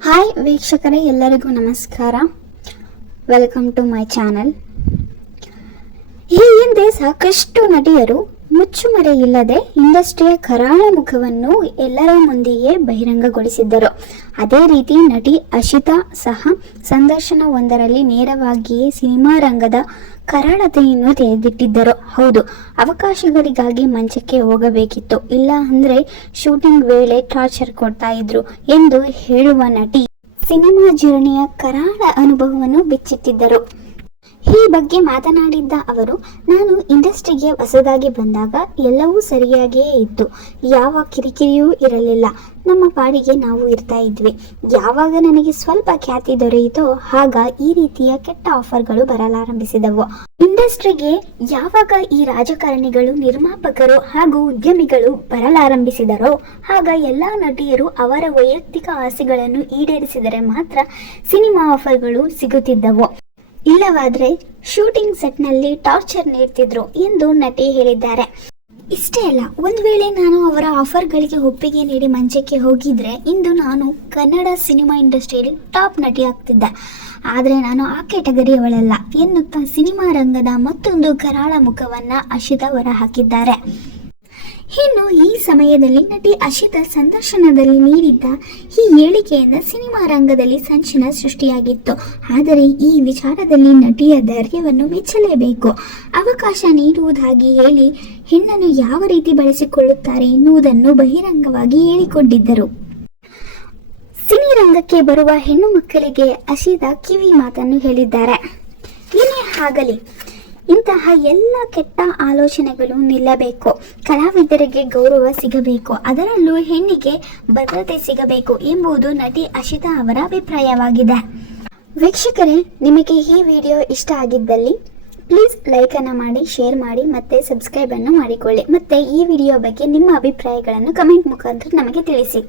Hi ವೀಕ್ಷಕರೇ ಎಲ್ಲರಿಗೂ ನಮಸ್ಕಾರ ವೆಲ್ಕಮ್ ಟು ಮೈ ಚಾನಲ್ ಈ ಹಿಂದೆ ಸಾಕಷ್ಟು ನಟಿಯರು ಮುಚ್ಚುಮರೆ ಇಲ್ಲದೆ ಇಂಡಸ್ಟ್ರಿಯ ಕರಾಳ ಮುಖವನ್ನು ಎಲ್ಲರ ಮುಂದೆಯೇ ಬಹಿರಂಗಗೊಳಿಸಿದ್ದರು. ಅದೇ ರೀತಿ ನಟಿ ಅಶಿತಾ ಸಹ ಸಂದರ್ಶನವೊಂದರಲ್ಲಿ ನೇರವಾಗಿಯೇ ಸಿನಿಮಾ ರಂಗದ ಕರಾಳತೆಯನ್ನು ತೆರೆದಿಟ್ಟಿದ್ದರು ಹೌದು, ಅವಕಾಶಗಳಿಗಾಗಿ ಮಂಚಕ್ಕೆ ಹೋಗಬೇಕಿತ್ತು. ಇಲ್ಲ ಅಂದ್ರೆ ಶೂಟಿಂಗ್ ವೇಳೆ ಟಾರ್ಚರ್ ಕೊಡ್ತಾ ಇದ್ರು ಎಂದು ಹೇಳುವ ನಟಿ ಸಿನಿಮಾ ಜರ್ನಿಯ ಕರಾಳ ಅನುಭವವನ್ನು ಬಿಚ್ಚಿಟ್ಟಿದ್ದರು. ಈ ಬಗ್ಗೆ ಮಾತನಾಡಿದ್ದ ಅವರು, ನಾನು ಇಂಡಸ್ಟ್ರಿಗೆ ಹೊಸದಾಗಿ ಬಂದಾಗ ಎಲ್ಲವೂ ಸರಿಯಾಗಿಯೇ ಇತ್ತು. ಯಾವ ಕಿರಿಕಿರಿಯೂ ಇರಲಿಲ್ಲ. ನಮ್ಮ ಪಾಡಿಗೆ ನಾವು ಇರ್ತಾ ಇದ್ವಿ. ಯಾವಾಗ ನನಗೆ ಸ್ವಲ್ಪ ಖ್ಯಾತಿ ದೊರೆಯಿತೋ ಆಗ ಈ ರೀತಿಯ ಕೆಟ್ಟ ಆಫರ್ಗಳು ಬರಲಾರಂಭಿಸಿದವು. ಇಂಡಸ್ಟ್ರಿಗೆ ಯಾವಾಗ ಈ ರಾಜಕಾರಣಿಗಳು, ನಿರ್ಮಾಪಕರು ಹಾಗೂ ಉದ್ಯಮಿಗಳು ಬರಲಾರಂಭಿಸಿದರೋ, ಆಗ ಎಲ್ಲ ನಟಿಯರು ಅವರ ವೈಯಕ್ತಿಕ ಆಸೆಗಳನ್ನು ಈಡೇರಿಸಿದರೆ ಮಾತ್ರ ಸಿನಿಮಾ ಆಫರ್ಗಳು ಸಿಗುತ್ತಿದ್ದವು. ಇಲ್ಲವಾದ್ರೆ ಶೂಟಿಂಗ್ ಸೆಟ್ನಲ್ಲಿ ಟಾರ್ಚರ್ ನೀಡ್ತಿದ್ರು ಎಂದು ನಟಿ ಹೇಳಿದ್ದಾರೆ. ಇಷ್ಟೇ ಅಲ್ಲ, ಒಂದು ವೇಳೆ ನಾನು ಅವರ ಆಫರ್ಗಳಿಗೆ ಒಪ್ಪಿಗೆ ನೀಡಿ ಮಂಚಕ್ಕೆ ಹೋಗಿದ್ರೆ ಇಂದು ನಾನು ಕನ್ನಡ ಸಿನಿಮಾ ಇಂಡಸ್ಟ್ರಿಯಲ್ಲಿ ಟಾಪ್ ನಟಿ ಆಗ್ತಿದ್ದೆ ಆದರೆ ನಾನು ಆ ಕೆಟಗರಿಯವಳಲ್ಲ ಎನ್ನುತ್ತಾ ಸಿನಿಮಾ ರಂಗದ ಮತ್ತೊಂದು ಕರಾಳ ಮುಖವನ್ನ ಅಶಿತಾ ಹೊರ ಹಾಕಿದ್ದಾರೆ ಇನ್ನು ಈ ಸಮಯದಲ್ಲಿ ನಟಿ ಅಶಿತಾ ಸಂದರ್ಶನದಲ್ಲಿ ನೀಡಿದ್ದ ಈ ಹೇಳಿಕೆಯಿಂದ ಸಿನಿಮಾ ರಂಗದಲ್ಲಿ ಸಂಚಲನ ಸೃಷ್ಟಿಯಾಗಿತ್ತು. ಆದರೆ ಈ ವಿಚಾರದಲ್ಲಿ ನಟಿಯ ಧೈರ್ಯವನ್ನು ಮೆಚ್ಚಲೇಬೇಕು. ಅವಕಾಶ ನೀಡುವುದಾಗಿ ಹೇಳಿ ಹೆಣ್ಣನ್ನು ಯಾವ ರೀತಿ ಬಳಸಿಕೊಳ್ಳುತ್ತಾರೆ ಎನ್ನುವುದನ್ನು ಬಹಿರಂಗವಾಗಿ ಹೇಳಿಕೊಂಡಿದ್ದರು. ಸಿನಿರಂಗಕ್ಕೆ ಬರುವ ಹೆಣ್ಣು ಮಕ್ಕಳಿಗೆ ಅಶಿತಾ ಕಿವಿ ಮಾತನ್ನು ಹೇಳಿದ್ದಾರೆ. ಏನೇ ಆಗಲಿ ಇಂತಹ ಎಲ್ಲ ಕೆಟ್ಟ ಆಲೋಚನೆಗಳು ನಿಲ್ಲಬೇಕು. ಕಲಾವಿದರಿಗೆ ಗೌರವ ಸಿಗಬೇಕು. ಅದರಲ್ಲೂ ಹೆಣ್ಣಿಗೆ ಭದ್ರತೆ ಸಿಗಬೇಕು ಎಂಬುದು ನಟಿ ಅಶಿತಾ ಅವರ ಅಭಿಪ್ರಾಯವಾಗಿದೆ. ವೀಕ್ಷಕರೇ, ನಿಮಗೆ ಈ ವಿಡಿಯೋ ಇಷ್ಟ ಆಗಿದ್ದಲ್ಲಿ ಪ್ಲೀಸ್ ಲೈಕನ್ನು ಮಾಡಿ, ಶೇರ್ ಮಾಡಿ ಮತ್ತೆ ಸಬ್ಸ್ಕ್ರೈಬ್ ಅನ್ನು ಮಾಡಿಕೊಳ್ಳಿ. ಮತ್ತೆ ಈ ವಿಡಿಯೋ ಬಗ್ಗೆ ನಿಮ್ಮ ಅಭಿಪ್ರಾಯಗಳನ್ನು ಕಮೆಂಟ್ ಮುಖಾಂತರ ನಮಗೆ ತಿಳಿಸಿ.